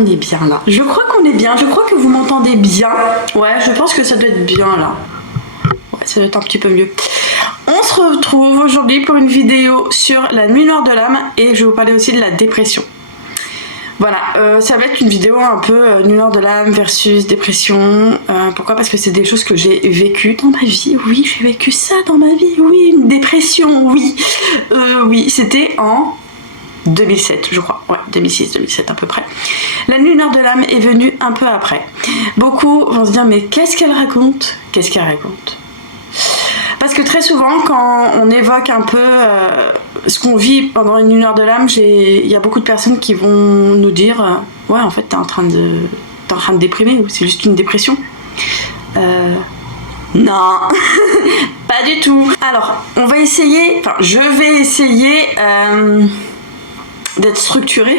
qu'on est bien là. Je crois qu'on est bien, je crois que vous m'entendez bien. Ouais, je pense que ça doit être bien là. Ouais, ça doit être un petit peu mieux. On se retrouve aujourd'hui pour une vidéo sur la nuit noire de l'âme et je vais vous parler aussi de la dépression. Voilà, ça va être une vidéo un peu nuit noire de l'âme versus dépression. Pourquoi? Parce que c'est des choses que j'ai vécues dans ma vie. Oui, j'ai vécu ça dans ma vie. Oui, une dépression, oui. Oui, c'était en 2007, je crois. Ouais, 2006-2007 à peu près. La nuit noire de l'âme est venue un peu après. Beaucoup vont se dire, mais qu'est-ce qu'elle raconte? Qu'est-ce qu'elle raconte? Parce que très souvent, quand on évoque un peu ce qu'on vit pendant une nuit noire de l'âme, il y a beaucoup de personnes qui vont nous dire ouais, en fait, t'es en train de déprimer ou c'est juste une dépression. Non, pas du tout. Alors, on va essayer, enfin, je vais essayer d'être structurée.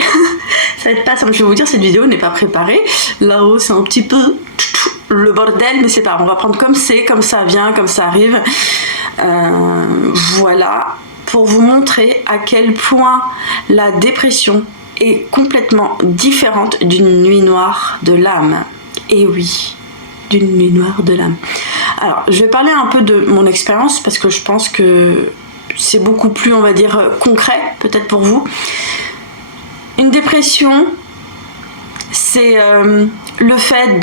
Ça va être pas simple, je vais vous dire, cette vidéo n'est pas préparée. Là-haut, c'est un petit peu le bordel, mais c'est pas grave, on va prendre comme c'est, comme ça vient, comme ça arrive. Voilà, pour vous montrer à quel point la dépression est complètement différente d'une nuit noire de l'âme. Et oui, d'une nuit noire de l'âme. Alors, je vais parler un peu de mon expérience parce que je pense que c'est beaucoup plus, on va dire, concret, peut-être pour vous. Une dépression, c'est le fait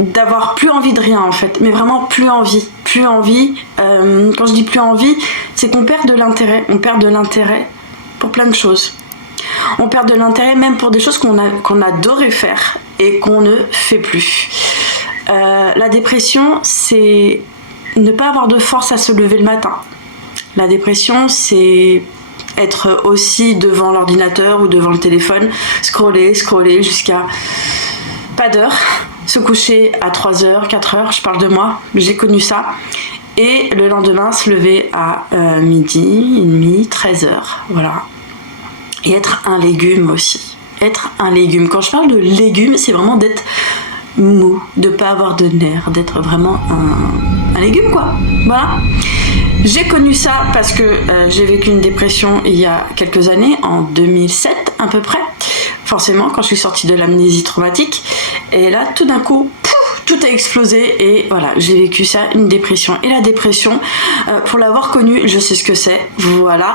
d'avoir plus envie de rien en fait, mais vraiment plus envie. Quand je dis plus envie, c'est qu'on perd de l'intérêt. On perd de l'intérêt pour plein de choses. On perd de l'intérêt même pour des choses qu'on adorait faire et qu'on ne fait plus. La dépression, c'est ne pas avoir de force à se lever le matin. La dépression, c'est être aussi devant l'ordinateur ou devant le téléphone, scroller jusqu'à pas d'heure, se coucher à 3h, 4h, je parle de moi, j'ai connu ça, et le lendemain se lever à midi, et demi, 13h, voilà. Et être un légume aussi. Être un légume. Quand je parle de légume, c'est vraiment d'être mou, de pas avoir de nerfs, d'être vraiment un légume quoi. Voilà. J'ai connu ça parce que j'ai vécu une dépression il y a quelques années, en 2007 à peu près. Forcément, quand je suis sortie de l'amnésie traumatique. Et là, tout d'un coup, tout a explosé et voilà, j'ai vécu ça, une dépression. Et la dépression, pour l'avoir connue, je sais ce que c'est. Voilà,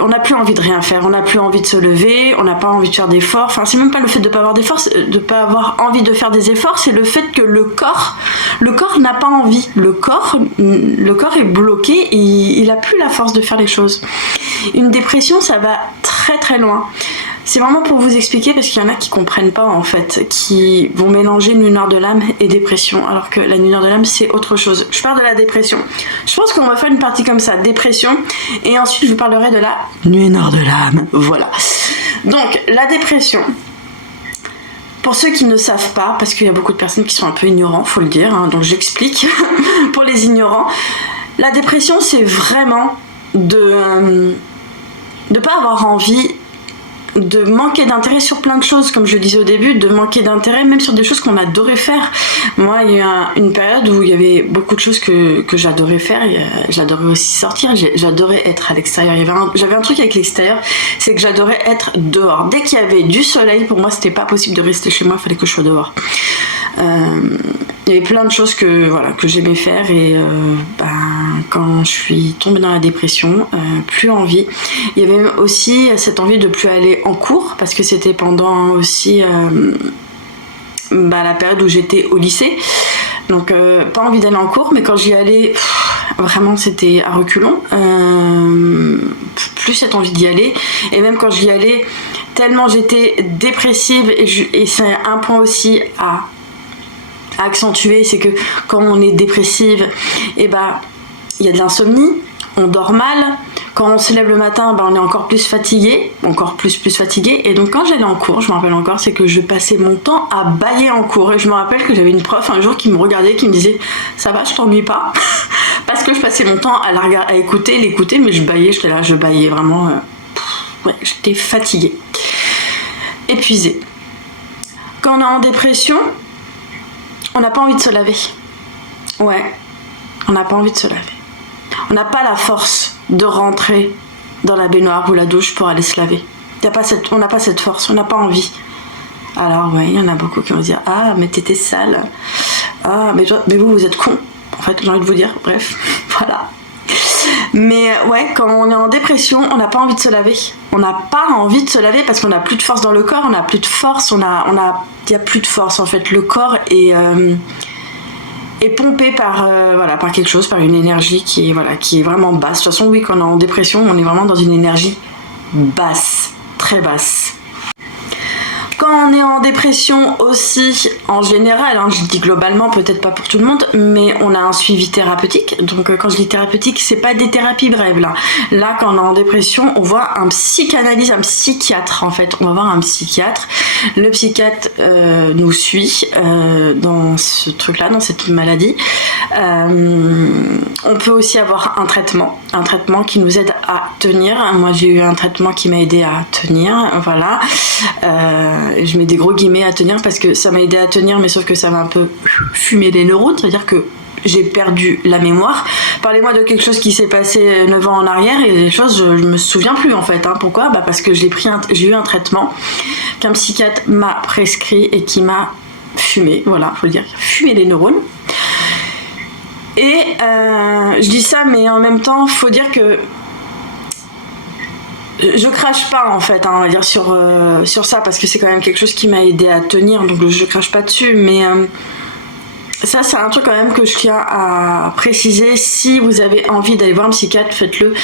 on n'a plus envie de rien faire, on n'a plus envie de se lever, on n'a pas envie de faire d'efforts. Enfin, c'est même pas le fait de pas avoir d'efforts, de pas avoir envie de faire des efforts, c'est le fait que le corps n'a pas envie. Le corps est bloqué, et il a plus la force de faire les choses. Une dépression, ça va très très loin. C'est vraiment pour vous expliquer parce qu'il y en a qui comprennent pas en fait, qui vont mélanger nuit noire de l'âme et dépression, alors que la nuit noire de l'âme c'est autre chose. Je parle de la dépression. Je pense qu'on va faire une partie comme ça, dépression, et ensuite je vous parlerai de la nuit noire de l'âme. Voilà. Donc la dépression. Pour ceux qui ne savent pas, parce qu'il y a beaucoup de personnes qui sont un peu ignorants, faut le dire, hein, donc j'explique. Pour les ignorants, la dépression c'est vraiment de pas avoir envie, de manquer d'intérêt sur plein de choses, comme je disais au début, de manquer d'intérêt même sur des choses qu'on adorait faire. Moi, il y a eu une période où il y avait beaucoup de choses que j'adorais faire, j'adorais aussi sortir, j'adorais être à l'extérieur. J'avais un truc avec l'extérieur, c'est que j'adorais être dehors. Dès qu'il y avait du soleil, pour moi, c'était pas possible de rester chez moi, il fallait que je sois dehors. Il y avait plein de choses que j'aimais faire et quand je suis tombée dans la dépression, plus envie. Il y avait même aussi cette envie de plus aller en cours parce que c'était pendant aussi la période où j'étais au lycée. Donc pas envie d'aller en cours, mais quand j'y allais, vraiment c'était à reculons. Plus cette envie d'y aller. Et même quand j'y allais, tellement j'étais dépressive, et c'est un point aussi à accentuer, c'est que quand on est dépressive, il y a de l'insomnie, on dort mal. Quand on se lève le matin, on est encore plus fatigué, plus fatigué. Et donc quand j'allais en cours, je me rappelle encore, c'est que je passais mon temps à bâiller en cours. Et je me rappelle que j'avais une prof un jour qui me regardait, qui me disait « ça va, je t'ennuie pas ?» Parce que je passais mon temps à l'écouter, mais je bâillais, je bâillais vraiment. J'étais fatiguée, épuisée. Quand on est en dépression, on n'a pas envie de se laver. Ouais, on n'a pas envie de se laver. On n'a pas la force de rentrer dans la baignoire ou la douche pour aller se laver. on n'a pas cette force, on n'a pas envie. Alors ouais, il y en a beaucoup qui vont se dire ah mais t'étais sale, ah mais vous êtes con. En fait j'ai envie de vous dire, bref, voilà. Mais ouais, quand on est en dépression, on n'a pas envie de se laver. On n'a pas envie de se laver parce qu'on n'a plus de force dans le corps, on n'a plus de force, il y a plus de force en fait. Le corps est pompé par par quelque chose, par une énergie qui est vraiment basse. De toute façon, oui, quand on est en dépression, on est vraiment dans une énergie basse, très basse. Quand on est en dépression aussi, en général, je dis globalement, peut-être pas pour tout le monde, mais on a un suivi thérapeutique. Donc quand je dis thérapeutique, c'est pas des thérapies brèves là. Là, quand on est en dépression, on voit un psychanalyste, un psychiatre en fait. On va voir un psychiatre. Le psychiatre nous suit dans ce truc-là, dans cette maladie. On peut aussi avoir un traitement qui nous aide à tenir. Moi, j'ai eu un traitement qui m'a aidé à tenir, voilà. Je mets des gros guillemets à tenir parce que ça m'a aidé à tenir, mais sauf que ça m'a un peu fumé les neurones, c'est-à-dire que j'ai perdu la mémoire. Parlez-moi de quelque chose qui s'est passé 9 ans en arrière et des choses, je me souviens plus en fait. Pourquoi ? Parce que j'ai eu un traitement qu'un psychiatre m'a prescrit et qui m'a fumé, voilà, faut le dire, fumé les neurones. Et je dis ça, mais en même temps, faut dire que je crache pas en fait, on va dire sur ça parce que c'est quand même quelque chose qui m'a aidé à tenir, donc je crache pas dessus, mais ça c'est un truc quand même que je tiens à préciser. Si vous avez envie d'aller voir un psychiatre, faites-le,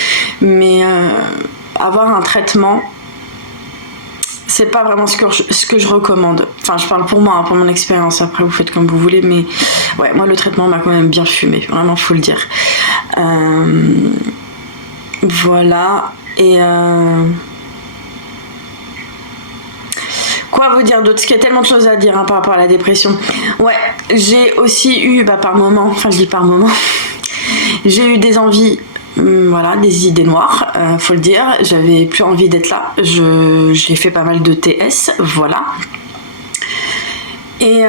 mais avoir un traitement, c'est pas vraiment ce que je recommande. Enfin, je parle pour moi, pour mon expérience. Après, vous faites comme vous voulez, mais ouais, moi le traitement m'a quand même bien fumé, vraiment, faut le dire. Voilà. Et quoi vous dire d'autre? Parce qu'il y a tellement de choses à dire par rapport à la dépression. Ouais, j'ai aussi eu, par moment, enfin je dis par moment, j'ai eu des envies, des idées noires, faut le dire. J'avais plus envie d'être là. J'ai fait pas mal de TS, voilà. Et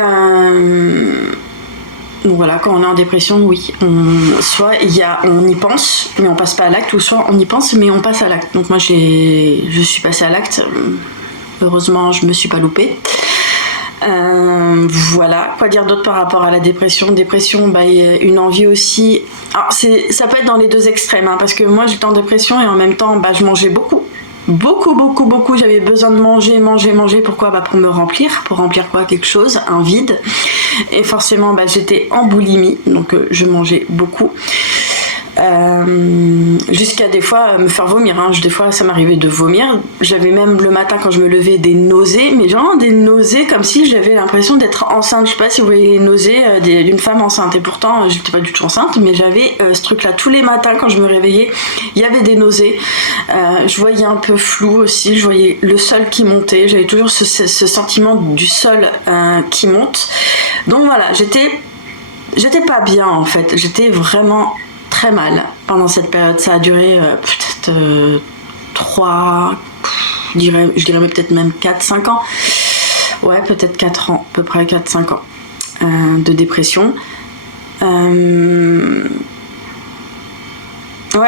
donc voilà, quand on est en dépression, oui, soit on y pense, mais on passe pas à l'acte, ou soit on y pense, mais on passe à l'acte. Donc moi, je suis passée à l'acte. Heureusement, je me suis pas loupée. Voilà, quoi dire d'autre par rapport à la dépression? Dépression, il y a une envie aussi. Alors, ça peut être dans les deux extrêmes, parce que moi, j'étais en dépression et en même temps, je mangeais beaucoup. Beaucoup, j'avais besoin de manger. Pourquoi? Pour me remplir. Pour remplir quoi? Quelque chose, un vide. Et forcément, j'étais en boulimie, donc je mangeais beaucoup. Jusqu'à des fois me faire vomir, des fois ça m'arrivait de vomir. J'avais même le matin quand je me levais des nausées, mais genre des nausées comme si j'avais l'impression d'être enceinte. Je sais pas si vous voyez les nausées d'une femme enceinte, et pourtant j'étais pas du tout enceinte, mais j'avais ce truc là tous les matins quand je me réveillais, il y avait des nausées. Je voyais un peu flou aussi, je voyais le sol qui montait, j'avais toujours ce sentiment du sol qui monte. Donc voilà, j'étais pas bien en fait, j'étais vraiment très mal pendant cette période. Ça a duré peut-être 3, je dirais peut-être même 4-5 ans. Ouais, peut-être 4 ans, à peu près 4-5 ans de dépression. Ouais,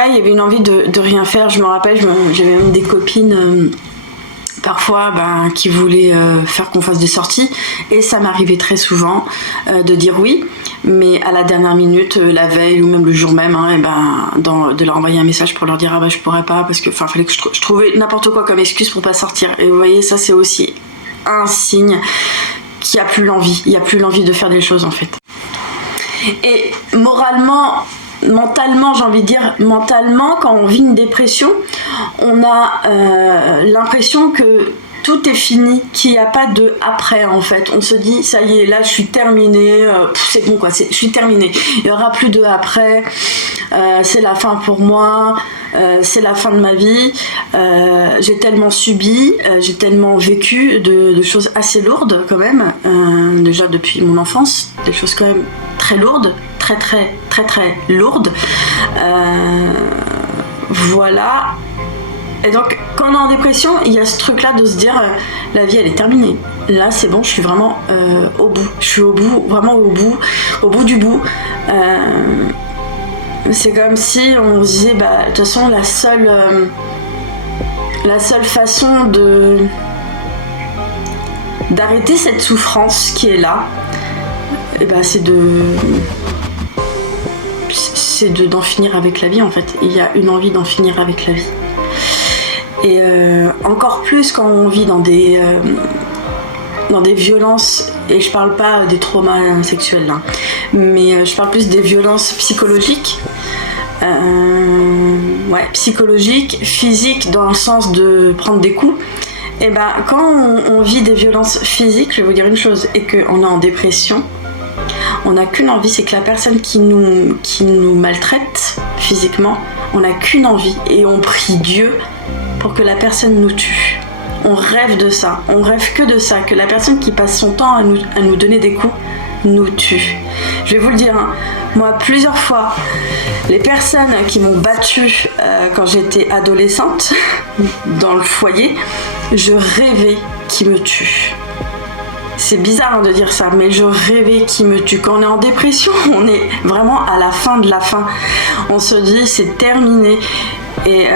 il y avait une envie de rien faire. Je me rappelle, j'avais même des copines parfois qui voulaient faire qu'on fasse des sorties, et ça m'arrivait très souvent de dire oui, mais à la dernière minute, la veille ou même le jour même, de leur envoyer un message pour leur dire je pourrais pas, parce que fallait que je trouvais n'importe quoi comme excuse pour pas sortir. Et vous voyez, ça c'est aussi un signe qu'il n'y a plus l'envie, il n'y a plus l'envie de faire des choses en fait. Et mentalement, j'ai envie de dire, quand on vit une dépression, on a l'impression que tout est fini, qu'il n'y a pas de après en fait. On se dit, ça y est, là je suis terminée, c'est bon quoi, je suis terminée. Il n'y aura plus de après, c'est la fin pour moi, c'est la fin de ma vie. J'ai tellement subi, j'ai tellement vécu de choses assez lourdes quand même, déjà depuis mon enfance, des choses quand même très lourdes, très lourdes. Voilà. Et donc, quand on est en dépression, il y a ce truc-là de se dire la vie, elle est terminée. Là, c'est bon, je suis vraiment au bout. Je suis au bout, vraiment au bout du bout. C'est comme si on se disait, de toute façon, la seule façon d'arrêter cette souffrance qui est là, et ben c'est d'en finir avec la vie en fait. Il y a une envie d'en finir avec la vie. Et encore plus quand on vit dans des violences, et je parle pas des traumas sexuels là, mais je parle plus des violences psychologiques. Psychologiques, physiques dans le sens de prendre des coups. Et ben quand on vit des violences physiques, je vais vous dire une chose, et qu'on est en dépression, on n'a qu'une envie, c'est que la personne qui nous maltraite physiquement, on n'a qu'une envie, et on prie Dieu pour que la personne nous tue. On rêve de ça, on rêve que de ça, que la personne qui passe son temps à nous donner des coups nous tue. Je vais vous le dire, hein, moi plusieurs fois, les personnes qui m'ont battue quand j'étais adolescente, dans le foyer, je rêvais qu'ils me tuent. C'est bizarre de dire ça, mais je rêvais qu'ils me tuent. Quand on est en dépression, on est vraiment à la fin de la fin. On se dit c'est terminé. Et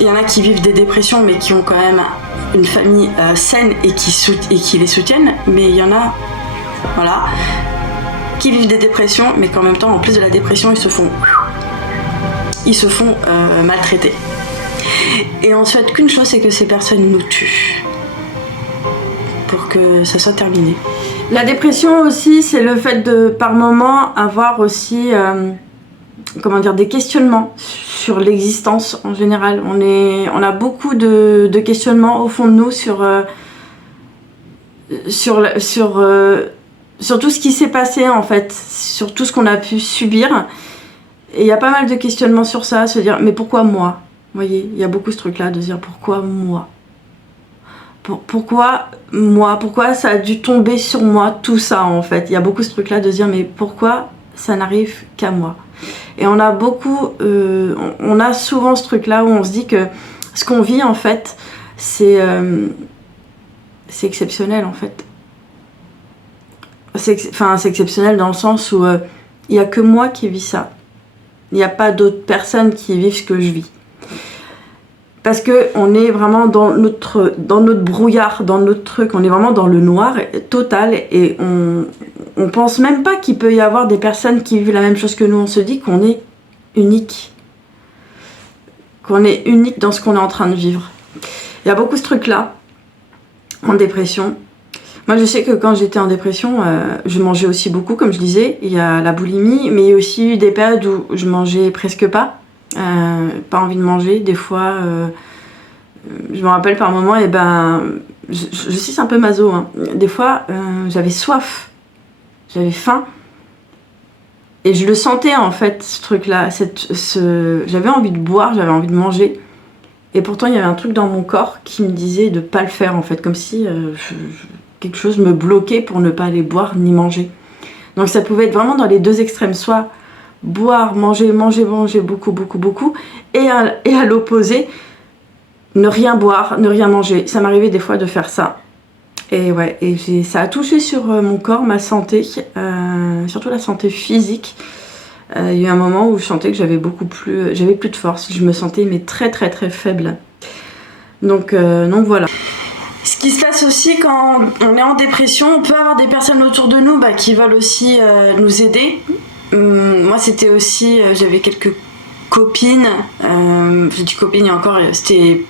il y en a qui vivent des dépressions, mais qui ont quand même une famille saine et qui les soutiennent. Mais il y en a, voilà, qui vivent des dépressions, mais qu'en même temps, en plus de la dépression, ils se font maltraiter. Et on souhaite qu'une chose, c'est que ces personnes nous tuent pour que ça soit terminé. La dépression aussi, c'est le fait de, par moment, avoir aussi des questionnements sur l'existence en général. On a beaucoup de questionnements au fond de nous sur tout ce qui s'est passé en fait, sur tout ce qu'on a pu subir. Et il y a pas mal de questionnements sur ça, se dire mais pourquoi moi ? Vous voyez, il y a beaucoup ce truc-là de dire pourquoi moi ? Pourquoi moi ? Pourquoi ça a dû tomber sur moi tout ça en fait ? Il y a beaucoup ce truc-là de dire mais pourquoi ça n'arrive qu'à moi ? Et on a on a souvent ce truc-là où on se dit que ce qu'on vit en fait, c'est exceptionnel en fait. C'est exceptionnel dans le sens où il n'y a que moi qui vis ça. Il n'y a pas d'autres personnes qui vivent ce que je vis. Parce qu'on est vraiment dans notre brouillard, dans notre truc, on est vraiment dans le noir total et on pense même pas qu'il peut y avoir des personnes qui vivent la même chose que nous. On se dit qu'on est unique. Qu'on est unique dans ce qu'on est en train de vivre. Il y a beaucoup ce truc-là, en dépression. Moi, je sais que quand j'étais en dépression, je mangeais aussi beaucoup, comme je disais. Il y a la boulimie, mais il y a aussi eu des périodes où je mangeais presque pas. Pas envie de manger. Des fois, je me rappelle par moments, je suis un peu maso. Hein. Des fois, j'avais soif, j'avais faim. Et je le sentais en fait, ce truc-là. J'avais envie de boire, j'avais envie de manger. Et pourtant, il y avait un truc dans mon corps qui me disait de pas le faire en fait. Comme si quelque chose me bloquait pour ne pas aller boire ni manger. Donc ça pouvait être vraiment dans les deux extrêmes. Soit boire, manger beaucoup. Et à l'opposé, ne rien boire, ne rien manger. Ça m'arrivait des fois de faire ça. Et ouais, ça a touché sur mon corps, ma santé, surtout la santé physique. Il y a eu un moment où je sentais que j'avais plus de force. Je me sentais très faible. Donc voilà. Ce qui se passe aussi quand on est en dépression, on peut avoir des personnes autour de nous qui veulent aussi nous aider. Moi, c'était aussi, j'avais quelques copines. Je dis copines, et encore, c'était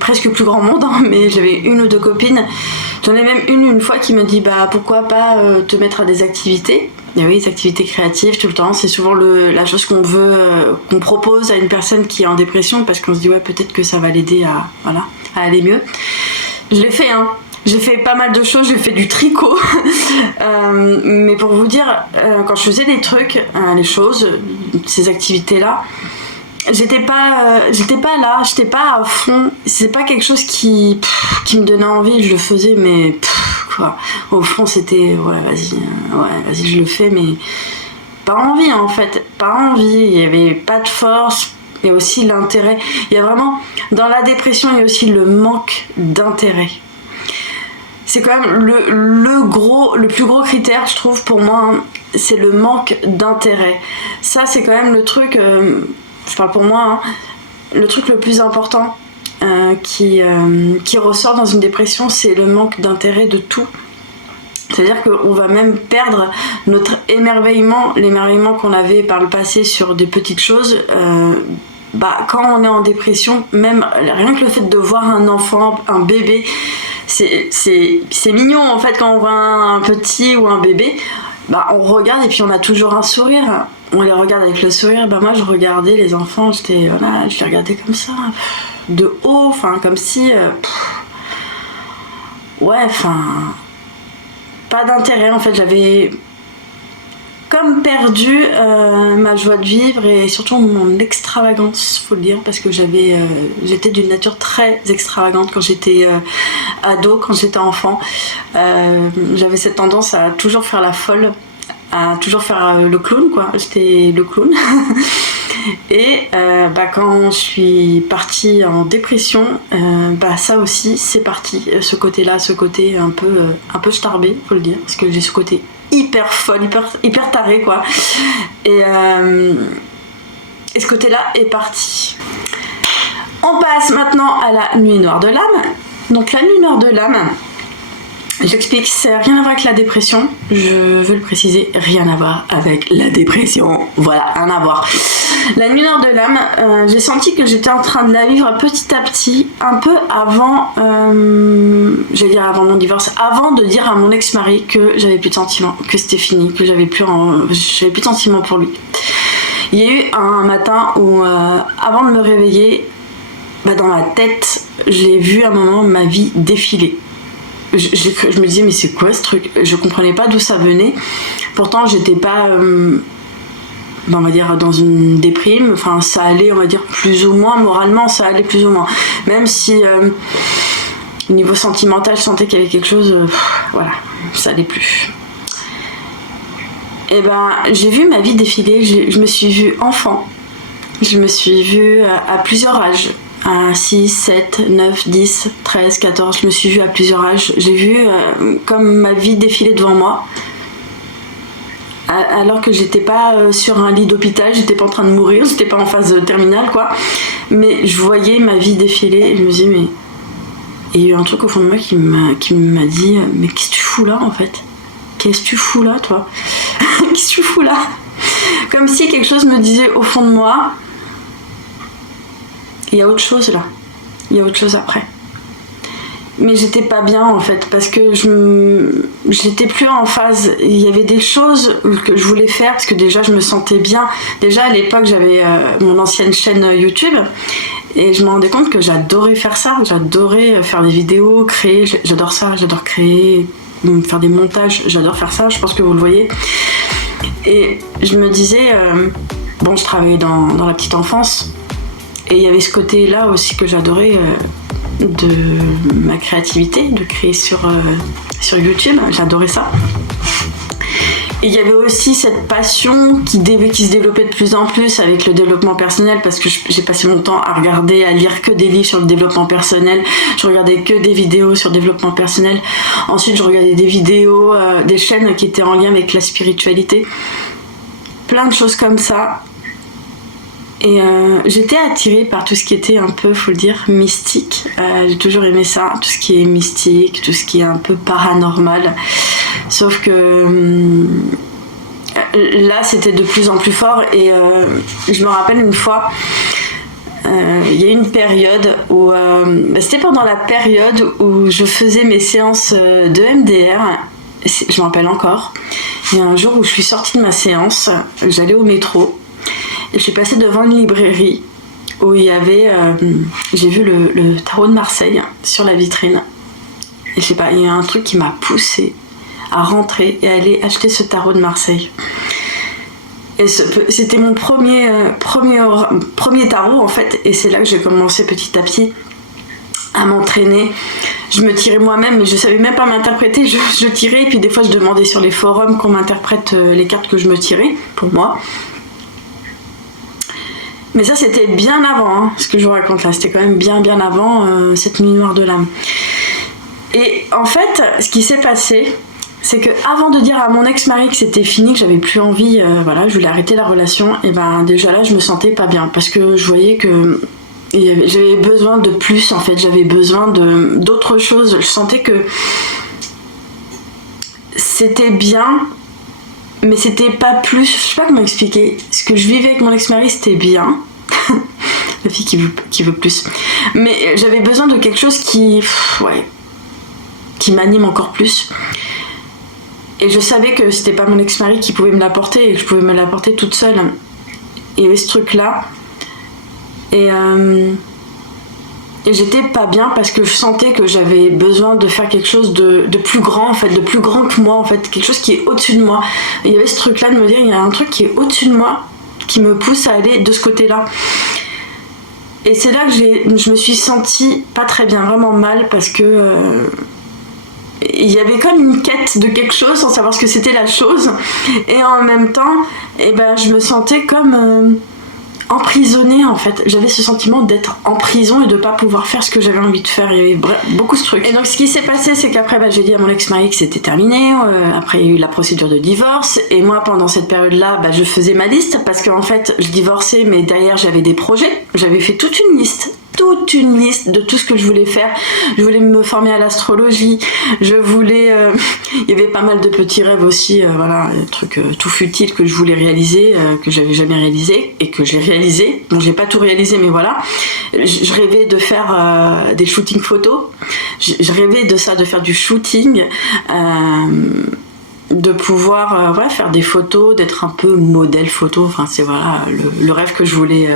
presque plus grand monde, hein, mais j'avais une ou deux copines. J'en ai même une fois qui me dit pourquoi pas te mettre à des activités. Et oui, des activités créatives tout le temps, c'est souvent la chose qu'on propose à une personne qui est en dépression parce qu'on se dit peut-être que ça va l'aider à aller mieux. Je l'ai fait, hein. J'ai fait pas mal de choses, j'ai fait du tricot. Mais pour vous dire, quand je faisais des trucs, les choses, ces activités-là, j'étais pas là, j'étais pas à fond. C'est pas quelque chose qui me donnait envie, je le faisais, mais quoi. Au fond, c'était vas-y, je le fais, mais pas envie en fait, pas envie. Il y avait pas de force. Et aussi l'intérêt. Il y a vraiment, dans la dépression, il y a aussi le manque d'intérêt. C'est quand même le plus gros critère, je trouve, pour moi, hein, c'est le manque d'intérêt. Ça, c'est quand même le truc, je parle pour moi, hein, le truc le plus important. qui ressort dans une dépression, c'est le manque d'intérêt de tout. C'est-à-dire qu'on va même perdre notre émerveillement, l'émerveillement qu'on avait par le passé sur des petites choses. Quand on est en dépression, même rien que le fait de voir un enfant, un bébé, c'est mignon en fait quand on voit un petit ou un bébé. On regarde et puis on a toujours un sourire. On les regarde avec le sourire. Moi je regardais les enfants, je les regardais comme ça, de haut, comme si... pas d'intérêt en fait, j'avais comme perdu ma joie de vivre et surtout mon extravagance, faut le dire, parce que j'étais d'une nature très extravagante quand j'étais ado, quand j'étais enfant. J'avais cette tendance à toujours faire la folle, à toujours faire le clown, quoi. J'étais le clown. Et quand je suis partie en dépression, ça aussi c'est parti, ce côté-là, ce côté un peu starbé, faut le dire, parce que j'ai ce côté hyper folle, hyper taré, quoi. Et ce côté-là est parti. On passe maintenant à la nuit noire de l'âme. Donc la nuit noire de l'âme, j'explique, c'est rien à voir avec la dépression, je veux le préciser, rien à voir avec la dépression, voilà, rien à voir. La nuit noire de l'âme, j'ai senti que j'étais en train de la vivre petit à petit, un peu avant, j'allais dire avant mon divorce, avant de dire à mon ex-mari que j'avais plus de sentiments, que c'était fini, que j'avais plus de sentiments pour lui. Il y a eu un matin où, avant de me réveiller, dans ma tête, j'ai vu un moment ma vie défiler. Je me disais mais c'est quoi ce truc, je comprenais pas d'où ça venait, pourtant j'étais pas on va dire dans une déprime, ça allait, on va dire plus ou moins, moralement ça allait plus ou moins, même si au niveau sentimental je sentais qu'il y avait quelque chose, voilà, ça allait plus. Et j'ai vu ma vie défiler, je me suis vue enfant, je me suis vue à plusieurs âges, à 6, 7, 9, 10, 13, 14, je me suis vue à plusieurs âges. J'ai vu comme ma vie défiler devant moi. Alors que j'étais pas sur un lit d'hôpital, j'étais pas en train de mourir, j'étais pas en phase terminale, quoi. Mais je voyais ma vie défiler et je me disais, mais... Et il y a eu un truc au fond de moi qui m'a dit, mais qu'est-ce que tu fous là, en fait? Qu'est-ce que tu fous là, toi? Qu'est-ce que tu fous là? Comme si quelque chose me disait au fond de moi, il y a autre chose là, il y a autre chose après. Mais j'étais pas bien en fait, parce que j'étais plus en phase. Il y avait des choses que je voulais faire, parce que déjà je me sentais bien. Déjà à l'époque j'avais mon ancienne chaîne YouTube, et je me rendais compte que j'adorais faire ça. J'adorais faire des vidéos, créer, j'adore ça, j'adore créer, faire des montages, j'adore faire ça, je pense que vous le voyez. Et je me disais, je travaillais dans la petite enfance, et il y avait ce côté-là aussi que j'adorais de ma créativité, de créer sur YouTube, j'adorais ça. Et il y avait aussi cette passion qui se développait de plus en plus avec le développement personnel, parce que j'ai passé mon temps à regarder, à lire que des livres sur le développement personnel. Je regardais que des vidéos sur le développement personnel. Ensuite, je regardais des vidéos, des chaînes qui étaient en lien avec la spiritualité. Plein de choses comme ça. Et j'étais attirée par tout ce qui était un peu, faut le dire, mystique. J'ai toujours aimé ça, tout ce qui est mystique, tout ce qui est un peu paranormal. Sauf que là, c'était de plus en plus fort. Et je me rappelle une fois, il y a eu une période où... c'était pendant la période où je faisais mes séances de MDR. Je me rappelle encore. Il y a un jour où je suis sortie de ma séance, j'allais au métro. Et je suis passée devant une librairie où il y avait, j'ai vu le tarot de Marseille sur la vitrine. Et je sais pas, il y a un truc qui m'a poussée à rentrer et à aller acheter ce tarot de Marseille. Et c'était mon premier tarot en fait, et c'est là que j'ai commencé petit à petit à m'entraîner. Je me tirais moi-même, mais je savais même pas m'interpréter, je tirais, et puis des fois je demandais sur les forums qu'on m'interprète les cartes que je me tirais, pour moi. Mais ça c'était bien avant, ce que je vous raconte là, c'était quand même bien avant cette nuit noire de l'âme. Et en fait, ce qui s'est passé, c'est que avant de dire à mon ex-mari que c'était fini, que j'avais plus envie, je voulais arrêter la relation, et déjà là je me sentais pas bien, parce que je voyais que Et j'avais besoin de plus, en fait. J'avais besoin d'autre chose. Je sentais que c'était bien, mais c'était pas plus. Je sais pas comment expliquer. Ce que je vivais avec mon ex-mari, c'était bien. La fille qui veut plus. Mais j'avais besoin de quelque chose qui m'anime encore plus. Et je savais que c'était pas mon ex-mari qui pouvait me l'apporter et que je pouvais me l'apporter toute seule. Il y avait ce truc-là. Et j'étais pas bien parce que je sentais que j'avais besoin de faire quelque chose de plus grand, en fait, de plus grand que moi, en fait, quelque chose qui est au-dessus de moi. Et il y avait ce truc-là de me dire, il y a un truc qui est au-dessus de moi, qui me pousse à aller de ce côté-là. Et c'est là que je me suis sentie pas très bien, vraiment mal, parce que il y avait comme une quête de quelque chose sans savoir ce que c'était la chose. Et en même temps, je me sentais comme emprisonnée, en fait. J'avais ce sentiment d'être en prison et de pas pouvoir faire ce que j'avais envie de faire. Il y avait beaucoup de trucs. Et donc ce qui s'est passé, c'est qu'après j'ai dit à mon ex-mari que c'était terminé. Après il y a eu la procédure de divorce. Et moi pendant cette période-là, je faisais ma liste parce qu'en fait je divorçais, mais derrière j'avais des projets. J'avais fait toute une liste de tout ce que je voulais faire. Je voulais me former à l'astrologie, je voulais il y avait pas mal de petits rêves aussi, des trucs tout futiles que je voulais réaliser, que j'avais jamais réalisé et que j'ai réalisé. Bon, j'ai pas tout réalisé, mais voilà. Je rêvais de faire des shootings photos, je rêvais de ça, de faire du shooting, de pouvoir faire des photos, d'être un peu modèle photo. Enfin c'est le rêve que je voulais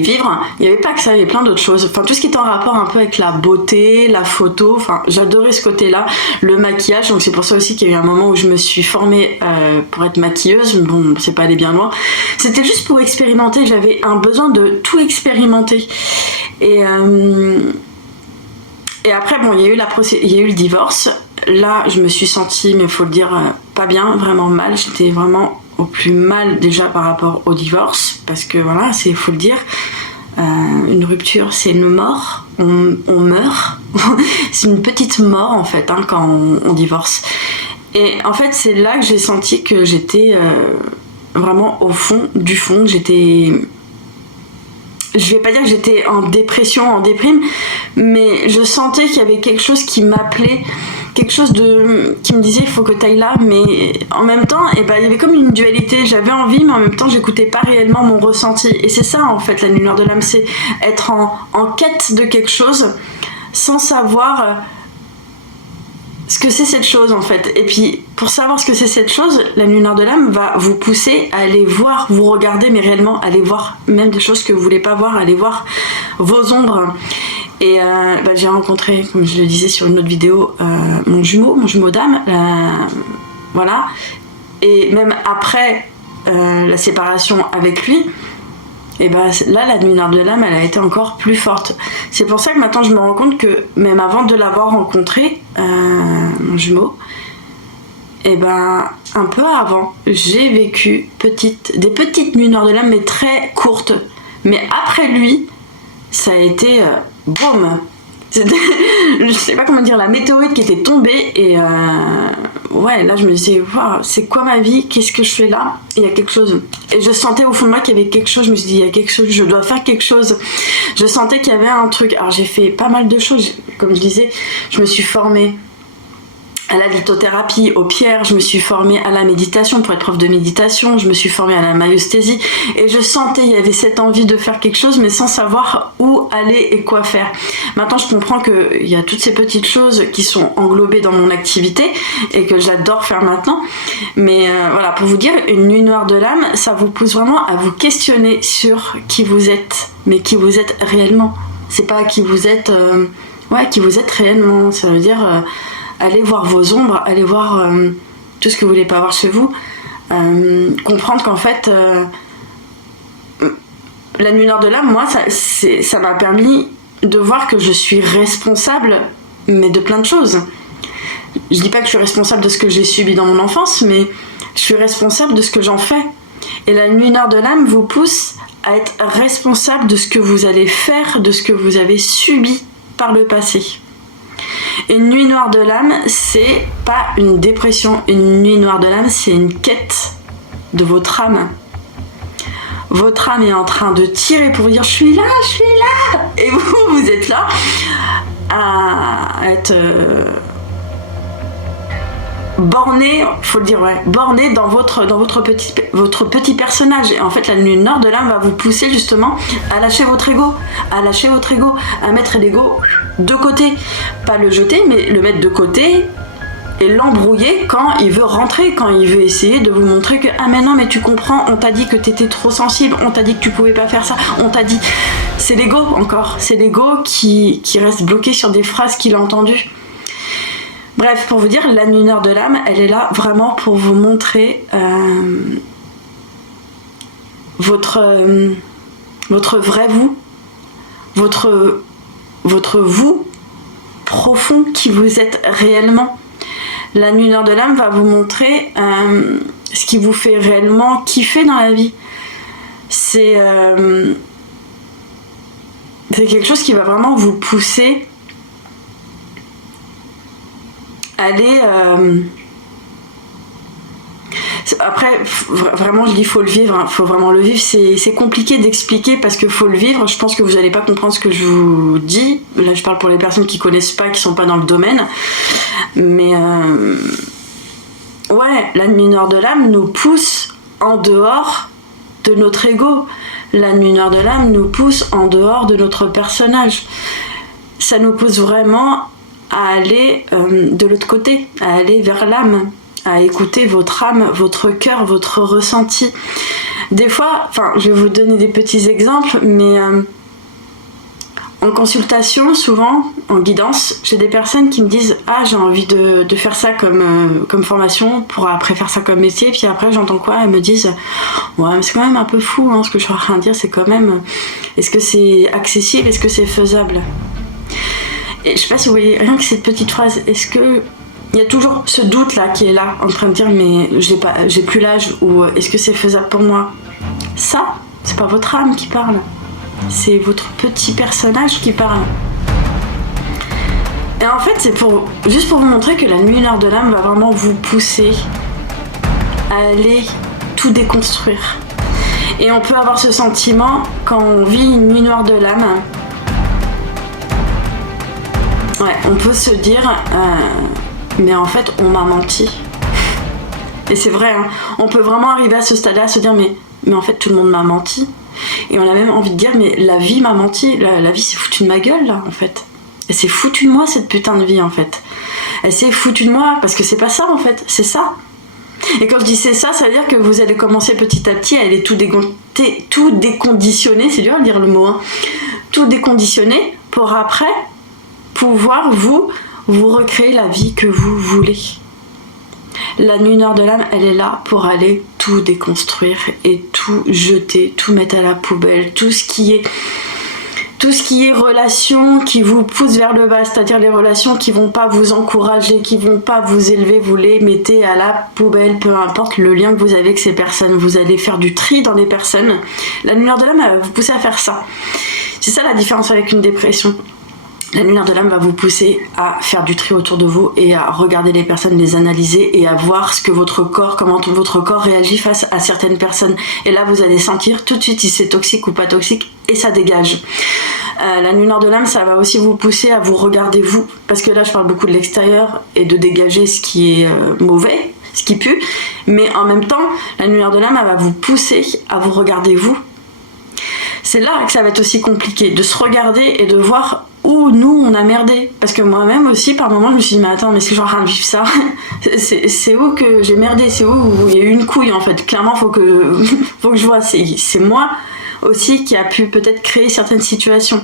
vivre. Il n'y avait pas que ça, il y avait plein d'autres choses. Enfin, tout ce qui était en rapport un peu avec la beauté, la photo. Enfin, j'adorais ce côté-là, le maquillage. Donc c'est pour ça aussi qu'il y a eu un moment où je me suis formée pour être maquilleuse. Bon, c'est pas allé bien loin. C'était juste pour expérimenter. J'avais un besoin de tout expérimenter. Et après, il y a eu le divorce. Là, je me suis sentie, mais il faut le dire, pas bien, vraiment mal. J'étais vraiment au plus mal déjà par rapport au divorce, parce que voilà, faut le dire, une rupture c'est une mort, on meurt, c'est une petite mort en fait quand on divorce. Et en fait c'est là que j'ai senti que j'étais vraiment au fond du fond, je vais pas dire que j'étais en dépression, en déprime, mais je sentais qu'il y avait quelque chose qui m'appelait, quelque chose qui me disait il faut que tu ailles là, mais en même temps il y avait comme une dualité, j'avais envie mais en même temps j'écoutais pas réellement mon ressenti. Et c'est ça en fait la nuit noire de l'âme, c'est être en quête de quelque chose sans savoir ce que c'est cette chose en fait. Et puis pour savoir ce que c'est cette chose, la nuit noire de l'âme va vous pousser à aller voir, vous regarder, mais réellement aller voir même des choses que vous voulez pas voir, aller voir vos ombres. Et j'ai rencontré, comme je le disais sur une autre vidéo, mon jumeau d'âme, voilà. Et même après la séparation avec lui, et là la nuit noire de l'âme elle a été encore plus forte. C'est pour ça que maintenant je me rends compte que même avant de l'avoir rencontré, mon jumeau, un peu avant j'ai vécu des petites nuits noires de l'âme, mais très courtes. Mais après lui ça a été boum, je sais pas comment dire, la météorite qui était tombée. Et là je me disais wow, c'est quoi ma vie, qu'est-ce que je fais là, il y a quelque chose. Et je sentais au fond de moi qu'il y avait quelque chose, je me suis dit il y a quelque chose, je dois faire quelque chose. Je sentais qu'il y avait un truc. Alors j'ai fait pas mal de choses, comme je disais, je me suis formée à la lithothérapie, aux pierres, je me suis formée à la méditation pour être prof de méditation, je me suis formée à la maïeusthésie, et je sentais il y avait cette envie de faire quelque chose mais sans savoir où aller et quoi faire. Maintenant je comprends qu'il y a toutes ces petites choses qui sont englobées dans mon activité et que j'adore faire maintenant, mais pour vous dire, une nuit noire de l'âme ça vous pousse vraiment à vous questionner sur qui vous êtes, mais qui vous êtes réellement. C'est pas qui vous êtes qui vous êtes réellement, ça veut dire allez voir vos ombres, allez voir tout ce que vous voulez pas voir chez vous, comprendre qu'en fait la nuit noire de l'âme, moi ça m'a permis de voir que je suis responsable, mais de plein de choses. Je dis pas que je suis responsable de ce que j'ai subi dans mon enfance, mais je suis responsable de ce que j'en fais. Et la nuit noire de l'âme vous pousse à être responsable de ce que vous allez faire, de ce que vous avez subi par le passé. Une nuit noire de l'âme, c'est pas une dépression. Une nuit noire de l'âme, c'est une quête de votre âme. votre âme est en train de tirer pour vous dire je suis là, et vous êtes là à être borné, faut le dire, ouais, borné dans votre petit personnage. Et en fait, la lumière de l'âme va vous pousser justement à lâcher votre ego, à mettre l'ego de côté, pas le jeter, mais le mettre de côté et l'embrouiller quand il veut rentrer, quand il veut essayer de vous montrer que ah mais non, mais tu comprends, on t'a dit que t'étais trop sensible, on t'a dit que tu pouvais pas faire ça, on t'a dit. C'est l'ego encore, c'est l'ego qui reste bloqué sur des phrases qu'il a entendues. Bref, pour vous dire, la lumière de l'âme, elle est là vraiment pour vous montrer votre vrai vous, votre vous profond qui vous êtes réellement. La lumière de l'âme va vous montrer ce qui vous fait réellement kiffer dans la vie. C'est quelque chose qui va vraiment vous pousser à aller... Après, vraiment, je dis faut le vivre, hein, faut vraiment le vivre. C'est compliqué d'expliquer parce que faut le vivre. Je pense que vous n'allez pas comprendre ce que je vous dis. Là, je parle pour les personnes qui connaissent pas, qui sont pas dans le domaine. Mais ouais, la lumière de l'âme nous pousse en dehors de notre ego. La lumière de l'âme nous pousse en dehors de notre personnage. Ça nous pousse vraiment à aller de l'autre côté, à aller vers l'âme, à écouter votre âme, votre cœur, votre ressenti. Des fois, enfin, je vais vous donner des petits exemples, mais en consultation, souvent, en guidance, j'ai des personnes qui me disent « Ah, j'ai envie de faire ça comme formation pour après faire ça comme métier. » Puis après, j'entends quoi? Elles me disent « Ouais, mais c'est quand même un peu fou, hein, ce que je suis en train de dire, c'est quand même... Est-ce que c'est accessible? Est-ce que c'est faisable ?» Et je sais pas si vous voyez, rien que cette petite phrase, est-ce que... Il y a toujours ce doute là qui est là, en train de dire mais j'ai plus l'âge, ou est-ce que c'est faisable pour moi? Ça, c'est pas votre âme qui parle, c'est votre petit personnage qui parle. Et en fait, c'est juste pour vous montrer que la lumière de l'âme va vraiment vous pousser à aller tout déconstruire. Et on peut avoir ce sentiment quand on vit une nuit noire de l'âme. Ouais, on peut se dire... mais en fait, on m'a menti. Et c'est vrai, hein, on peut vraiment arriver à ce stade-là, à se dire mais en fait, tout le monde m'a menti. Et on a même envie de dire, mais la vie m'a menti. La vie s'est foutue de ma gueule, là, en fait. Elle s'est foutue de moi, cette putain de vie, en fait. Elle s'est foutue de moi, parce que c'est pas ça, en fait. C'est ça. Et quand je dis c'est ça, ça veut dire que vous allez commencer petit à petit à aller tout déconditionner. C'est dur à dire le mot, hein. Tout déconditionner pour après pouvoir vous recréez la vie que vous voulez. La lumière de l'âme, elle est là pour aller tout déconstruire et tout jeter, tout mettre à la poubelle, tout ce qui est relation qui vous pousse vers le bas, c'est-à-dire les relations qui vont pas vous encourager, qui vont pas vous élever, vous les mettez à la poubelle, peu importe le lien que vous avez avec ces personnes. Vous allez faire du tri dans les personnes. La lumière de l'âme, elle va vous pousser à faire ça. C'est ça la différence avec une dépression. La lumière de l'âme va vous pousser à faire du tri autour de vous et à regarder les personnes, les analyser et à voir ce que comment votre corps réagit face à certaines personnes. Et là, vous allez sentir tout de suite si c'est toxique ou pas toxique et ça dégage. La lumière de l'âme, ça va aussi vous pousser à vous regarder vous. Parce que là, je parle beaucoup de l'extérieur et de dégager ce qui est mauvais, ce qui pue. Mais en même temps, la lumière de l'âme, elle va vous pousser à vous regarder vous. C'est là que ça va être aussi compliqué, de se regarder et de voir où nous on a merdé. Parce que moi-même aussi, par moments, je me suis dit, mais attends, mais est-ce que je suis en train de vivre ça? C'est où que j'ai merdé? C'est où il y a eu une couille en fait? Clairement, faut que je vois. C'est moi aussi qui a pu peut-être créer certaines situations.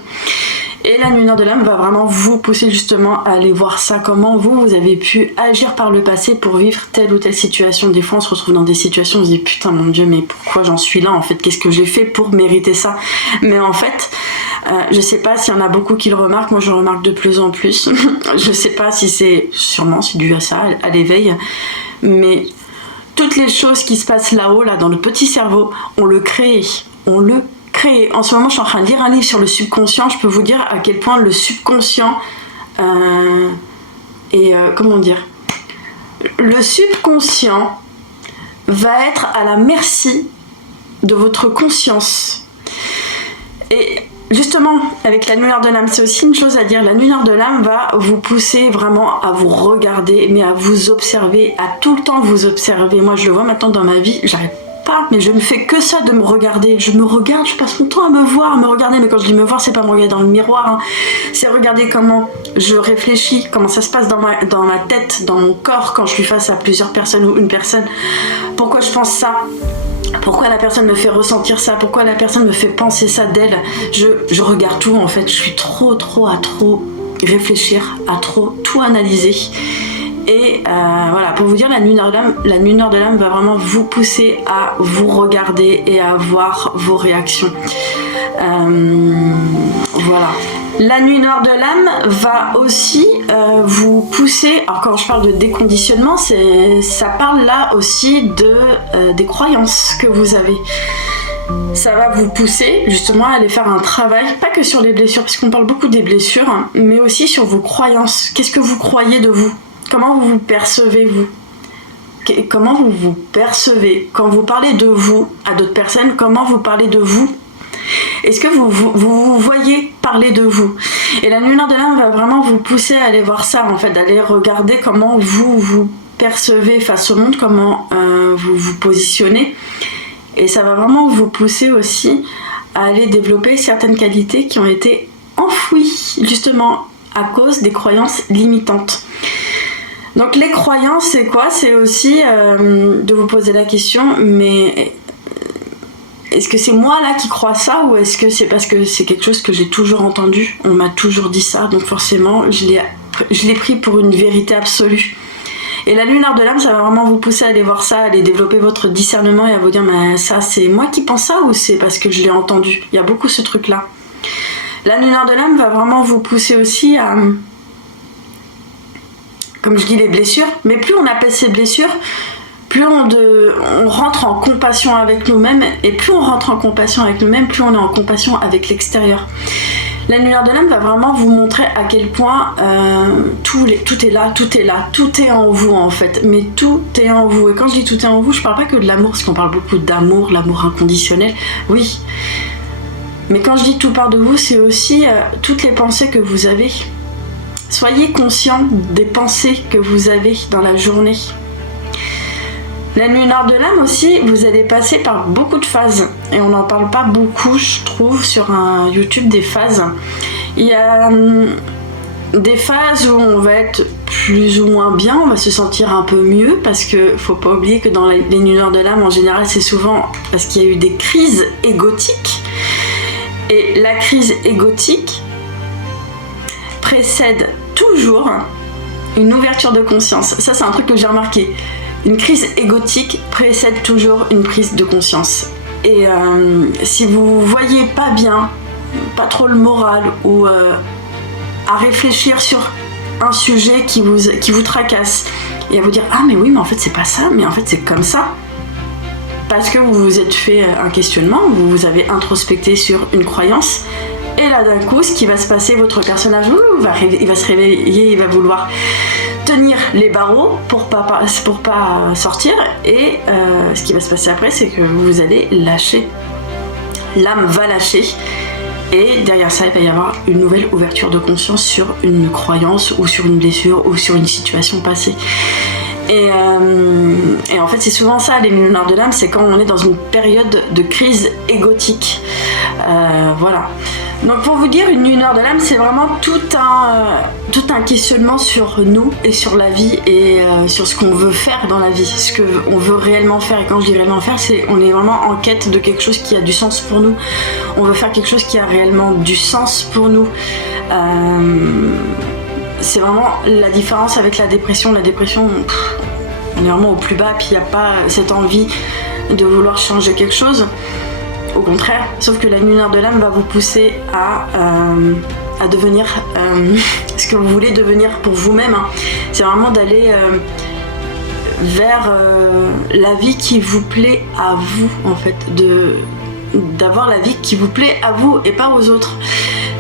Et la lumière de l'âme va vraiment vous pousser justement à aller voir ça, comment vous avez pu agir par le passé pour vivre telle ou telle situation. Des fois on se retrouve dans des situations, on se dit putain mon Dieu, mais pourquoi j'en suis là en fait? Qu'est-ce que j'ai fait pour mériter ça? Mais en fait, je sais pas s'il y en a beaucoup qui le remarquent, moi je le remarque de plus en plus. Je sais pas si c'est dû à ça, à l'éveil, mais toutes les choses qui se passent là-haut, là dans le petit cerveau, on le crée. En ce moment, je suis en train de lire un livre sur le subconscient. Je peux vous dire à quel point le subconscient comment dire, le subconscient va être à la merci de votre conscience. Et justement, avec la nuit noire de l'âme, c'est aussi une chose à dire. La nuit noire de l'âme va vous pousser vraiment à vous regarder, mais à vous observer, à tout le temps vous observer. Moi, je le vois maintenant dans ma vie, j'arrête pas, mais je ne fais que ça de me regarder. Je me regarde, je passe mon temps à me voir, à me regarder. Mais quand je dis me voir, c'est pas me regarder dans le miroir, hein. C'est regarder comment je réfléchis, comment ça se passe dans ma tête, dans mon corps, quand je suis face à plusieurs personnes ou une personne. Pourquoi je pense ça? Pourquoi la personne me fait ressentir ça? Pourquoi la personne me fait penser ça d'elle? Je regarde tout en fait. Je suis trop à trop réfléchir, à trop tout analyser. Et voilà, pour vous dire, la nuit noire de l'âme va vraiment vous pousser à vous regarder et à voir vos réactions. Voilà. La nuit noire de l'âme va aussi vous pousser, alors quand je parle de déconditionnement, ça parle là aussi des croyances que vous avez. Ça va vous pousser justement à aller faire un travail, pas que sur les blessures, parce qu'on parle beaucoup des blessures, hein, mais aussi sur vos croyances. Qu'est-ce que vous croyez de vous? Comment vous vous percevez, vous? Comment vous vous percevez? Quand vous parlez de vous à d'autres personnes, comment vous parlez de vous? Est-ce que vous voyez parler de vous? Et la nuit noire de l'âme va vraiment vous pousser à aller voir ça, en fait, d'aller regarder comment vous vous percevez face au monde, comment vous vous positionnez. Et ça va vraiment vous pousser aussi à aller développer certaines qualités qui ont été enfouies, justement, à cause des croyances limitantes. Donc les croyances, c'est quoi? C'est aussi de vous poser la question, mais est-ce que c'est moi là qui crois ça, ou est-ce que c'est parce que c'est quelque chose que j'ai toujours entendu? On m'a toujours dit ça, donc forcément je l'ai pris pour une vérité absolue. Et la nuit noire de l'âme, ça va vraiment vous pousser à aller voir ça, à aller développer votre discernement et à vous dire, mais ça c'est moi qui pense ça ou c'est parce que je l'ai entendu? Il y a beaucoup ce truc là. La nuit noire de l'âme va vraiment vous pousser aussi à, comme je dis, les blessures, mais plus on appelle ces blessures, plus on rentre en compassion avec nous-mêmes, et plus on rentre en compassion avec nous-mêmes, plus on est en compassion avec l'extérieur. La nuit noire de l'âme va vraiment vous montrer à quel point tout est là, tout est en vous en fait, mais tout est en vous. Et quand je dis tout est en vous, je parle pas que de l'amour, parce qu'on parle beaucoup d'amour, l'amour inconditionnel, oui. Mais quand je dis tout part de vous, c'est aussi toutes les pensées que vous avez. Soyez conscient des pensées que vous avez dans la journée. La nuit noire de l'âme aussi, vous allez passer par beaucoup de phases. Et on n'en parle pas beaucoup, je trouve, sur un YouTube, des phases. Il y a des phases où on va être plus ou moins bien, on va se sentir un peu mieux, parce que faut pas oublier que dans les nuits noires de l'âme, en général, c'est souvent parce qu'il y a eu des crises égotiques. Et la crise égotique précède toujours une ouverture de conscience. Ça, c'est un truc que j'ai remarqué. Une crise égotique précède toujours une prise de conscience. Et si vous voyez pas bien, pas trop le moral, ou à réfléchir sur un sujet qui vous tracasse, et à vous dire « Ah mais oui, mais en fait c'est pas ça, mais en fait c'est comme ça », parce que vous vous êtes fait un questionnement, vous vous avez introspecté sur une croyance, et là d'un coup, ce qui va se passer, votre personnage, il va se réveiller, il va vouloir tenir les barreaux pour pas sortir, et ce qui va se passer après, c'est que vous allez lâcher. L'âme va lâcher, et derrière ça, il va y avoir une nouvelle ouverture de conscience sur une croyance, ou sur une blessure, ou sur une situation passée. Et en fait, c'est souvent ça, les nuits noires de l'âme, c'est quand on est dans une période de crise égotique. Voilà. Donc pour vous dire, une nuit noire de l'âme, c'est vraiment tout un questionnement sur nous et sur la vie, et sur ce qu'on veut faire dans la vie, ce qu'on veut réellement faire. Et quand je dis réellement faire, c'est on est vraiment en quête de quelque chose qui a du sens pour nous. On veut faire quelque chose qui a réellement du sens pour nous. C'est vraiment la différence avec la dépression. La dépression, on est vraiment au plus bas, puis il n'y a pas cette envie de vouloir changer quelque chose. Au contraire, sauf que la nuit noire de l'âme va vous pousser à devenir ce que vous voulez devenir pour vous-même. Hein. C'est vraiment d'aller vers la vie qui vous plaît à vous, en fait, d'avoir la vie qui vous plaît à vous et pas aux autres.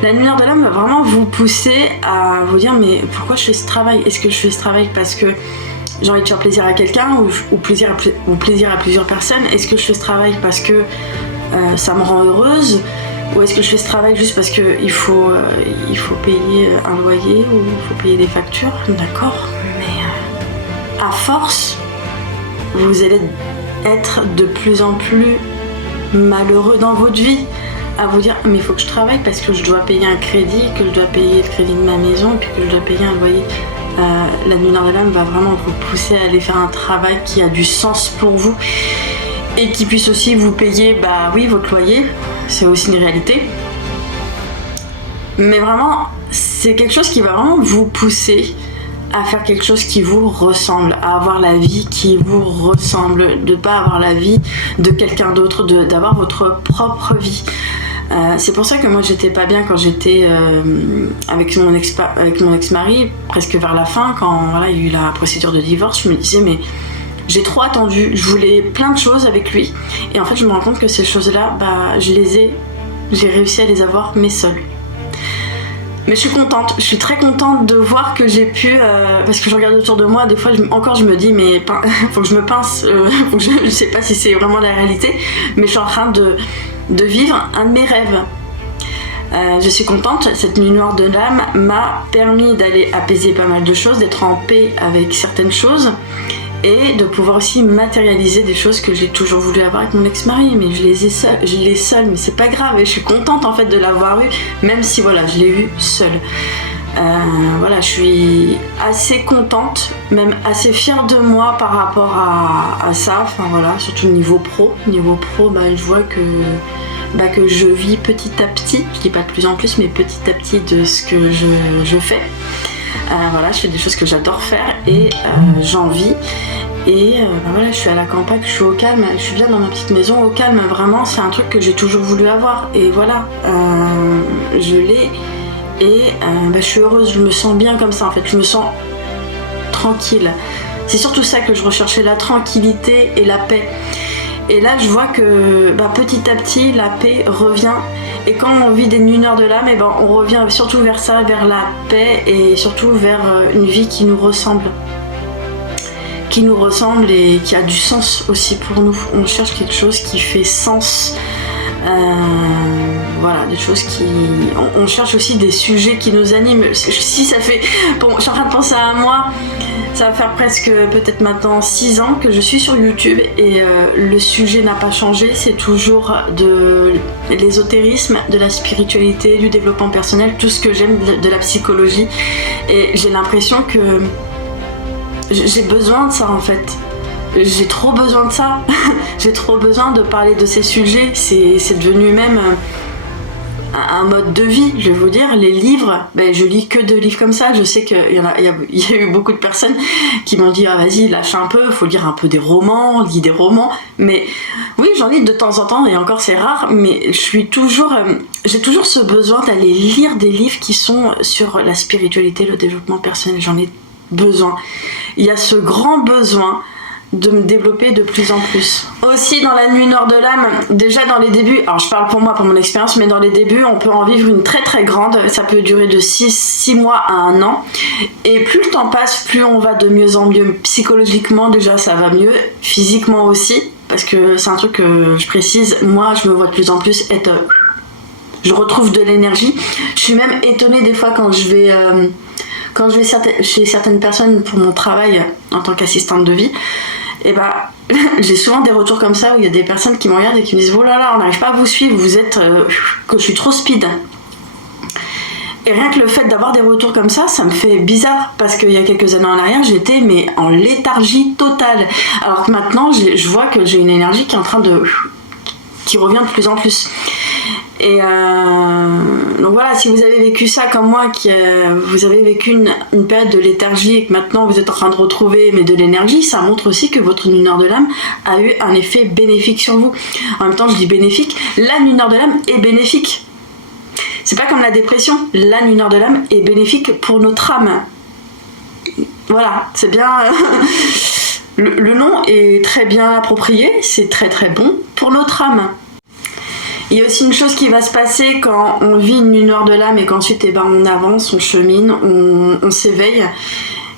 La nuit noire de l'âme va vraiment vous pousser à vous dire, mais pourquoi je fais ce travail? Est-ce que je fais ce travail parce que j'ai envie de faire plaisir à quelqu'un ou plaisir à plusieurs personnes. Est-ce que je fais ce travail parce que ça me rend heureuse, ou est-ce que je fais ce travail juste parce qu'il faut payer un loyer ou il faut payer des factures? D'accord, mais à force, vous allez être de plus en plus malheureux dans votre vie, à vous dire mais il faut que je travaille parce que je dois payer un crédit, que je dois payer le crédit de ma maison, puis que je dois payer un loyer. La nuit nord de l'âme va vraiment vous pousser à aller faire un travail qui a du sens pour vous et qui puisse aussi vous payer, bah oui, votre loyer, c'est aussi une réalité. Mais vraiment, c'est quelque chose qui va vraiment vous pousser à faire quelque chose qui vous ressemble, à avoir la vie qui vous ressemble, de ne pas avoir la vie de quelqu'un d'autre, d'avoir votre propre vie. C'est pour ça que moi j'étais pas bien quand j'étais avec mon ex-mari, presque vers la fin, quand voilà, il y a eu la procédure de divorce. Je me disais mais j'ai trop attendu, je voulais plein de choses avec lui, et en fait je me rends compte que ces choses-là, bah, j'ai réussi à les avoir, mais seule. Mais je suis contente, je suis très contente de voir que j'ai pu, parce que je regarde autour de moi, des fois je me dis mais faut que je me pince, faut que je sais pas si c'est vraiment la réalité, mais je suis en train de vivre un de mes rêves. Je suis contente, cette nuit noire de l'âme m'a permis d'aller apaiser pas mal de choses, d'être en paix avec certaines choses, et de pouvoir aussi matérialiser des choses que j'ai toujours voulu avoir avec mon ex-mari, mais je l'ai seule, mais c'est pas grave, et je suis contente en fait de l'avoir eu, même si voilà, je l'ai eu seule. Voilà, je suis assez contente, même assez fière de moi par rapport à ça, enfin voilà, surtout niveau pro, bah, je vois que je vis petit à petit, je dis pas de plus en plus, mais petit à petit de ce que je fais. Voilà, je fais des choses que j'adore faire et j'en vis. Et voilà, je suis à la campagne, je suis au calme, je suis bien dans ma petite maison au calme. Vraiment, c'est un truc que j'ai toujours voulu avoir. Et voilà, je l'ai. Et je suis heureuse, je me sens bien comme ça en fait. Je me sens tranquille. C'est surtout ça que je recherchais, la tranquillité et la paix. Et là, je vois que petit à petit, la paix revient. Et quand on vit des nuits noires de l'âme, on revient surtout vers ça, vers la paix et surtout vers une vie qui nous ressemble. Qui nous ressemble et qui a du sens aussi pour nous. On cherche quelque chose qui fait sens. Voilà, des choses qui... On cherche aussi des sujets qui nous animent. Si ça fait... Bon, je suis en train de penser à moi. Ça va faire presque peut-être maintenant 6 ans que je suis sur YouTube et le sujet n'a pas changé. C'est toujours de l'ésotérisme, de la spiritualité, du développement personnel, tout ce que j'aime de la psychologie. Et j'ai l'impression que j'ai besoin de ça en fait. J'ai trop besoin de ça. J'ai trop besoin de parler de ces sujets. C'est devenu même un mode de vie, je vais vous dire. Les livres, je lis que de livres comme ça. Je sais qu'il y a eu beaucoup de personnes qui m'ont dit vas-y, lâche un peu, faut lire un peu des romans, lis des romans. Mais oui, j'en lis de temps en temps et encore c'est rare, mais j'ai toujours ce besoin d'aller lire des livres qui sont sur la spiritualité, le développement personnel. J'en ai besoin. Il y a ce grand besoin de me développer de plus en plus. Aussi dans la nuit noire de l'âme, déjà dans les débuts, alors je parle pour moi, pour mon expérience, mais dans les débuts, on peut en vivre une très très grande, ça peut durer de 6 mois à 1 an, et plus le temps passe, plus on va de mieux en mieux. Psychologiquement déjà ça va mieux, physiquement aussi, parce que c'est un truc que je précise, moi je me vois de plus en plus être... je retrouve de l'énergie, je suis même étonnée des fois quand je vais chez certaines personnes pour mon travail en tant qu'assistante de vie, et j'ai souvent des retours comme ça où il y a des personnes qui me regardent et qui me disent oh là là, on n'arrive pas à vous suivre, vous êtes que je suis trop speed. Et rien que le fait d'avoir des retours comme ça me fait bizarre, parce qu'il y a quelques années en arrière j'étais en léthargie totale, alors que maintenant je vois que j'ai une énergie qui est en train qui revient de plus en plus. Et donc voilà, si vous avez vécu ça comme moi, vous avez vécu une période de léthargie et que maintenant vous êtes en train de retrouver de l'énergie, ça montre aussi que votre nuit noire de l'âme a eu un effet bénéfique sur vous. En même temps, je dis bénéfique, la nuit noire de l'âme est bénéfique. C'est pas comme la dépression, la nuit noire de l'âme est bénéfique pour notre âme. Voilà, c'est bien... le nom est très bien approprié, c'est très très bon pour notre âme. Il y a aussi une chose qui va se passer quand on vit une nuit noire de l'âme et qu'ensuite on avance, on chemine, on s'éveille.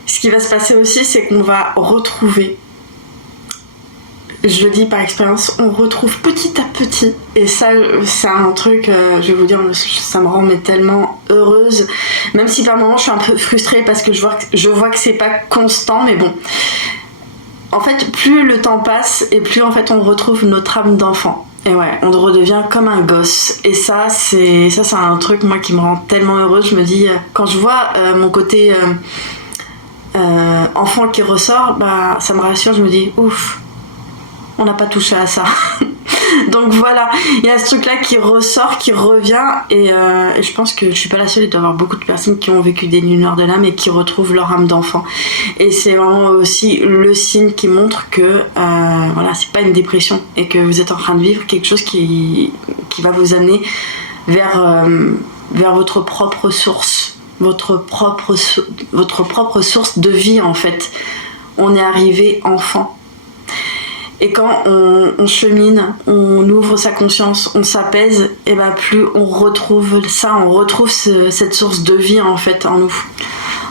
Ce qui va se passer aussi, c'est qu'on va retrouver, je le dis par expérience, on retrouve petit à petit, et ça c'est un truc, je vais vous dire, ça me rend mais tellement heureuse, même si par moments je suis un peu frustrée parce que je vois que c'est pas constant, mais bon, en fait plus le temps passe et plus en fait on retrouve notre âme d'enfant. Et ouais, on redevient comme un gosse. Et ça c'est un truc moi qui me rend tellement heureuse. Je me dis, quand je vois mon côté enfant qui ressort, bah ça me rassure. Je me dis ouf, on n'a pas touché à ça. Donc voilà, il y a ce truc là qui ressort, qui revient, et je pense que je suis pas la seule. Il doit y avoir beaucoup de personnes qui ont vécu des nuits noires de l'âme et qui retrouvent leur âme d'enfant, et c'est vraiment aussi le signe qui montre que voilà, c'est pas une dépression et que vous êtes en train de vivre quelque chose qui va vous amener vers votre propre source, votre propre source de vie. En fait, on est arrivé enfant. Et quand on chemine, on ouvre sa conscience, on s'apaise, et bah plus on retrouve ça, on retrouve cette source de vie en fait en nous.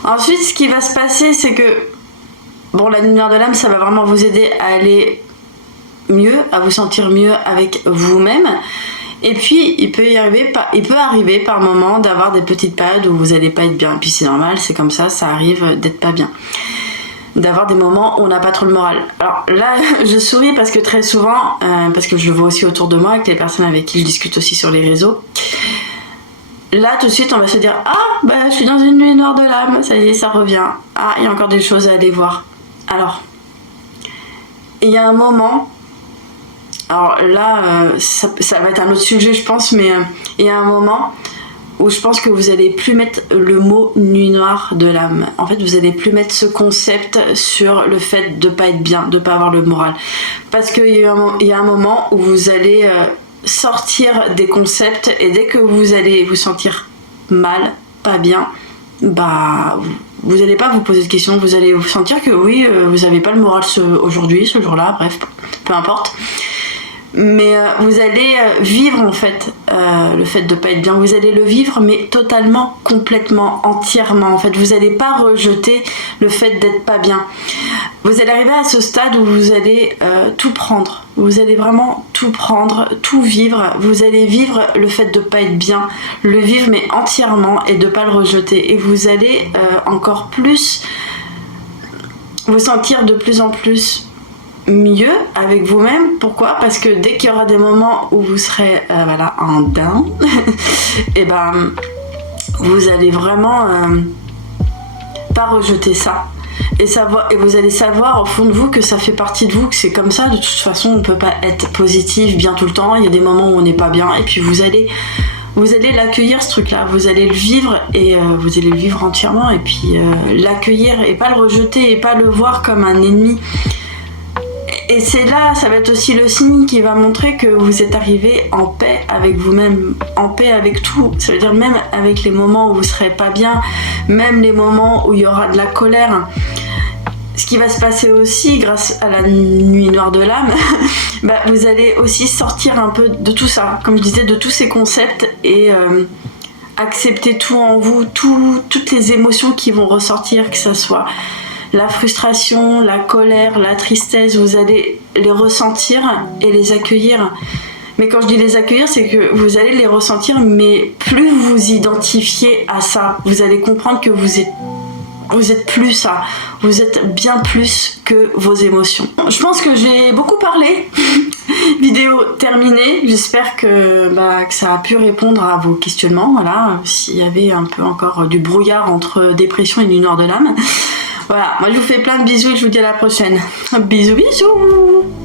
Ensuite, ce qui va se passer, c'est que bon, la lumière de l'âme, ça va vraiment vous aider à aller mieux, à vous sentir mieux avec vous-même. Et puis, il peut arriver par moment d'avoir des petites périodes où vous n'allez pas être bien. Et puis c'est normal, c'est comme ça arrive d'être pas bien. D'avoir des moments où on n'a pas trop le moral. Alors là, je souris parce que très souvent, parce que je le vois aussi autour de moi avec les personnes avec qui je discute aussi sur les réseaux, là tout de suite on va se dire « Ah, bah je suis dans une nuit noire de l'âme, ça y est, ça revient. Ah, il y a encore des choses à aller voir. » Alors, il y a un moment, alors là, ça va être un autre sujet je pense, mais il y a un moment où je pense que vous allez plus mettre le mot nuit noire de l'âme. En fait, vous allez plus mettre ce concept sur le fait de pas être bien, de pas avoir le moral. Parce qu'il y a un moment où vous allez sortir des concepts, et dès que vous allez vous sentir mal, pas bien, bah vous n'allez pas vous poser de questions, vous allez vous sentir que oui, vous n'avez pas le moral aujourd'hui, ce jour-là, bref, peu importe. Mais vous allez vivre en fait le fait de pas être bien, vous allez le vivre mais totalement, complètement, entièrement en fait. Vous n'allez pas rejeter le fait d'être pas bien. Vous allez arriver à ce stade où vous allez tout prendre, vous allez vraiment tout prendre, tout vivre. Vous allez vivre le fait de pas être bien, le vivre mais entièrement, et de pas le rejeter. Et vous allez encore plus vous sentir de plus en plus mieux avec vous-même. Pourquoi ? Parce que dès qu'il y aura des moments où vous serez voilà, en down, et ben vous allez vraiment pas rejeter ça, et vous allez savoir au fond de vous que ça fait partie de vous, que c'est comme ça. De toute façon, on peut pas être positif bien tout le temps. Il y a des moments où on n'est pas bien, et puis vous allez l'accueillir, ce truc-là, vous allez le vivre, et vous allez le vivre entièrement, et puis l'accueillir et pas le rejeter, et pas le voir comme un ennemi. Et c'est là, ça va être aussi le signe qui va montrer que vous êtes arrivé en paix avec vous-même, en paix avec tout. Ça veut dire même avec les moments où vous serez pas bien, même les moments où il y aura de la colère. Ce qui va se passer aussi grâce à la nuit noire de l'âme, bah, vous allez aussi sortir un peu de tout ça, comme je disais, de tous ces concepts, et accepter tout en vous, toutes les émotions qui vont ressortir, que ça soit la frustration, la colère, la tristesse. Vous allez les ressentir et les accueillir. Mais quand je dis les accueillir, c'est que vous allez les ressentir, mais plus vous vous identifiez à ça, vous allez comprendre que vous êtes plus ça, vous êtes bien plus que vos émotions. Je pense que j'ai beaucoup parlé. Vidéo terminée. J'espère que ça a pu répondre à vos questionnements. Voilà, s'il y avait un peu encore du brouillard entre dépression et nuit noire de l'âme. Voilà, moi je vous fais plein de bisous et je vous dis à la prochaine. Bisous bisous.